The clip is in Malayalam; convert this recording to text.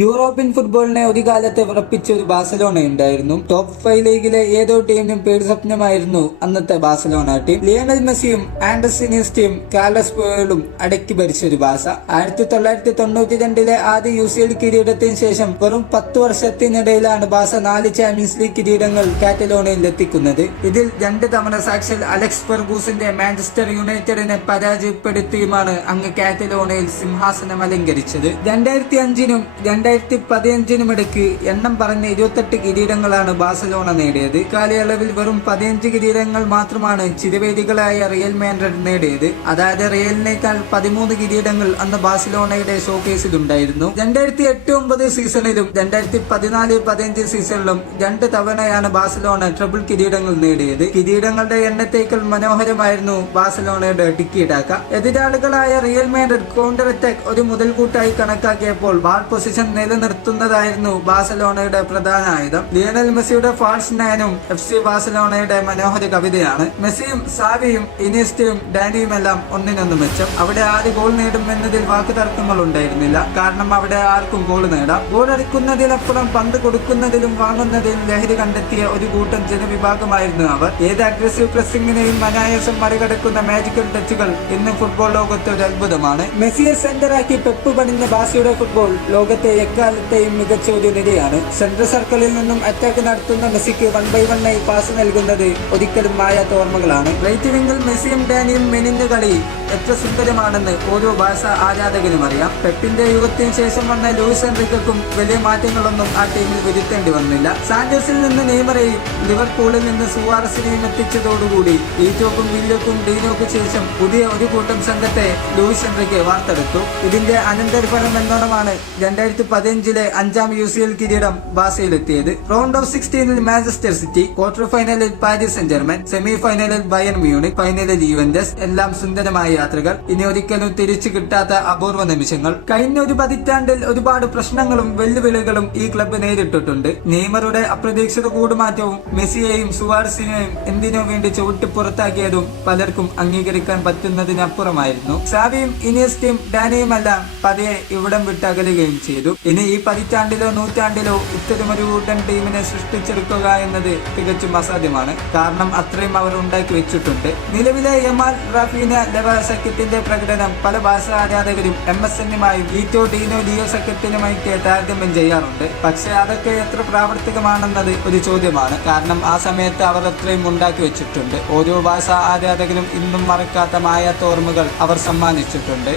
യൂറോപ്യൻ ഫുട്ബോളിനെ ഒരു കാലത്ത് ഉറപ്പിച്ച ഒരു ബാസലോണ ഉണ്ടായിരുന്നു. ടോപ്പ് ഫൈവ് ലീഗിലെ ഏതോ ടീമിനും പേടിസ്വപ്നമായിരുന്നു അന്നത്തെ ബാസലോണ ടീം ലിയണൽ മെസ്സിയും ആൻഡർസിനിയസ്റ്റിയും കാർലസ് പോയലും അടക്കി ഭരിച്ച ഒരു ബാസ ആയിരത്തി തൊള്ളായിരത്തി തൊണ്ണൂറ്റി രണ്ടിലെ ആദ്യ യു സി എൽ കിരീടത്തിന് ശേഷം വെറും പത്ത് വർഷത്തിനിടയിലാണ് ബാസ നാല് ചാമ്പ്യൻസ് ലീഗ് കിരീടങ്ങൾ കാറ്റലോണയിൽ എത്തിക്കുന്നത്. ഇതിൽ രണ്ട് തവണ സാക്ഷൽ അലക്സ് ഫെർഗൂസിന്റെ മാഞ്ചസ്റ്റർ യുണൈറ്റഡിനെ പരാജയപ്പെടുത്തിയുമാണ് അങ്ങ് കാറ്റലോണയിൽ സിംഹാസനം അലങ്കരിച്ചത്. രണ്ടായിരത്തി അഞ്ചിനും രണ്ടായിരത്തി പതിനഞ്ചിനുമിടയ്ക്ക് എണ്ണം പറഞ്ഞ ഇരുപത്തെട്ട് കിരീടങ്ങളാണ് ബാഴ്സലോണ നേടിയത്. കാലയളവിൽ വെറും പതിനഞ്ച് കിരീടങ്ങൾ മാത്രമാണ് ചിരവേദികളായ റിയൽ മാൻഡ്രഡ് നേടിയത്. അതായത് റിയലിനേക്കാൾ പതിമൂന്ന് കിരീടങ്ങൾ അന്ന് ബാഴ്സലോണയുടെ ഷോക്കേസിലുണ്ടായിരുന്നു രണ്ടായിരത്തി എട്ട് ഒമ്പത് സീസണിലും രണ്ടായിരത്തി പതിനാല് പതിനഞ്ച് സീസണിലും രണ്ട് തവണയാണ് ബാഴ്സലോണ ട്രിപ്പിൾ കിരീടങ്ങൾ നേടിയത്. കിരീടങ്ങളുടെ എണ്ണത്തേക്കാൾ മനോഹരമായിരുന്നു ബാഴ്സലോണയുടെ ടിക്കീടാക്ക. എതിരാളികളായ റിയൽ മാൻഡ്രഡ് കൗണ്ടർ അറ്റാക്ക് ഒരു മുതൽക്കൂട്ടായി കണക്കാക്കിയപ്പോൾ ബാൾ പൊസിഷൻ നിലനിർത്തുന്നതായിരുന്നു ബാസലോണയുടെ പ്രധാന ആയുധം. ലിയണൽ മെസ്സിയുടെ ഫാൾസ് നയനും എഫ് സി ബാസലോണയുടെ മനോഹര കവിതയാണ്. മെസ്സിയും സാവിയും ഇനിയസ്റ്റയും ഡാനിയും എല്ലാം ഒന്നിനൊന്ന് മെച്ചം. അവിടെ ആര് ഗോൾ നേടും എന്നതിൽ വാക്ക് തർക്കങ്ങൾ ഉണ്ടായിരുന്നില്ല. കാരണം അവിടെ ആർക്കും ഗോൾ നേടാം. ഗോൾ അടിക്കുന്നതിനപ്പുറം പന്ത് കൊടുക്കുന്നതിലും വാങ്ങുന്നതിലും ലഹരി കണ്ടെത്തിയ ഒരു കൂട്ടം ജനവിഭാഗമായിരുന്നു അവർ. ഏത് അഗ്രസീവ് പ്രസിംഗിനെയും അനായാസം മറികടക്കുന്ന മാജിക്കൽ ടച്ചുകൾ ഇന്ന് ഫുട്ബോൾ ലോകത്തെ ഒരു അത്ഭുതമാണ്. മെസ്സിയെ സെന്ററാക്കി പെപ്പ് പണിഞ്ഞ ബാസിയുടെ ഫുട്ബോൾ ലോകത്തെ എക്കാലത്തെയും മികച്ച ഒരു നിരയാണ്. സെൻട്രൽ സർക്കിളിൽ നിന്നും അറ്റാക്ക് നടത്തുന്ന മെസ്സിക്ക് വൺ ബൈ വൺ ആയി പാസ് നൽകുന്നത് ഒരിക്കലും മായാത്ത ഓർമ്മകളാണ്. റൈറ്റ് വിംഗിൽ മെസ്സിയും ഡാനിയും മെനിന്റെ കളി. എത്ര സുന്ദരമാണെന്ന് ഓരോ ഭാഷ ആരാധകനും അറിയാം. പെപ്പിന്റെ യുഗത്തിന് ശേഷം വന്ന ലൂയിസ് എൻറിക്കും വലിയ മാറ്റങ്ങളൊന്നും ആ ടീമിൽ വരുത്തേണ്ടി വന്നില്ല. സാന്റോസിൽ നിന്ന് നെയ്മറെയും ലിവർപൂളിൽ നിന്ന് സുവാറസിനെയും എത്തിച്ചതോടുകൂടി ഈറ്റോക്കും വില്ലോക്കും ഡീനോക്കും ശേഷം പുതിയ ഒരു കൂട്ടം സംഘത്തെ ലൂയിസ് എൻറിക്ക് വാർത്തെടുത്തു. ഇതിന്റെ അനന്തരഫലം എന്നോണമാണ് രണ്ടായിരത്തി പതിനഞ്ചിലെ അഞ്ചാം യു സി എൽ കിരീടം ബാസയിലെത്തിയത്. റൗണ്ട് ഓഫ് സിക്സ്റ്റീനിൽ മാഞ്ചസ്റ്റർ സിറ്റി ക്വാർട്ടർ ഫൈനലിൽ പാരീസ് സെന്റ് ജർമൻ സെമി ഫൈനലിൽ ബയൺ മ്യൂണിക് ഫൈനലിൽ യുവൻഡസ് എല്ലാം സുന്ദരമായ യാത്രകൾ. ഇനി ഒരിക്കലും തിരിച്ചു കിട്ടാത്ത അപൂർവ നിമിഷങ്ങൾ. കഴിഞ്ഞ ഒരു പതിറ്റാണ്ടിൽ ഒരുപാട് പ്രശ്നങ്ങളും വെല്ലുവിളികളും ഈ ക്ലബ്ബ് നേരിട്ടിട്ടുണ്ട്. നെയ്മറുടെ അപ്രതീക്ഷിത കൂടുമാറ്റവും മെസ്സിയെയും സുവാർസിനെയും എന്തിനു വേണ്ടി ചവിട്ടി പുറത്താക്കിയതും പലർക്കും അംഗീകരിക്കാൻ പറ്റുന്നതിനപ്പുറമായിരുന്നു. സാവിയും ഇനിയസ്റ്റിയും ഡാനിയുമെല്ലാം പതിയെ ഇവിടം വിട്ടകലുകയും ചെയ്തു. ഇനി ഈ പതിറ്റാണ്ടിലോ നൂറ്റാണ്ടിലോ ഇത്തരമൊരു കൂട്ടൻ ടീമിനെ സൃഷ്ടിച്ചെടുക്കുക എന്നത് തികച്ചും അസാധ്യമാണ്. കാരണം അത്രയും അവർ ഉണ്ടാക്കി വെച്ചിട്ടുണ്ട്. നിലവിലെ യമാൽ റാഫീന ലവ സഖ്യത്തിന്റെ പ്രകടനം പല ഭാഷ ആരാധകരും എം എസ് എന്നുമായും വീറ്റോ ഡീനോ ലിയോ സഖ്യത്തിനുമൊക്കെ താരതമ്യം ചെയ്യാറുണ്ട്. പക്ഷെ അതൊക്കെ എത്ര പ്രാവർത്തികമാണെന്നത് ഒരു ചോദ്യമാണ്. കാരണം ആ സമയത്ത് അവർ അത്രയും ഉണ്ടാക്കി വെച്ചിട്ടുണ്ട്. ഓരോ ഭാഷ ആരാധകരും ഇന്നും മറക്കാത്ത മായാത്ത ഓർമ്മകൾ അവർ സമ്മാനിച്ചിട്ടുണ്ട്.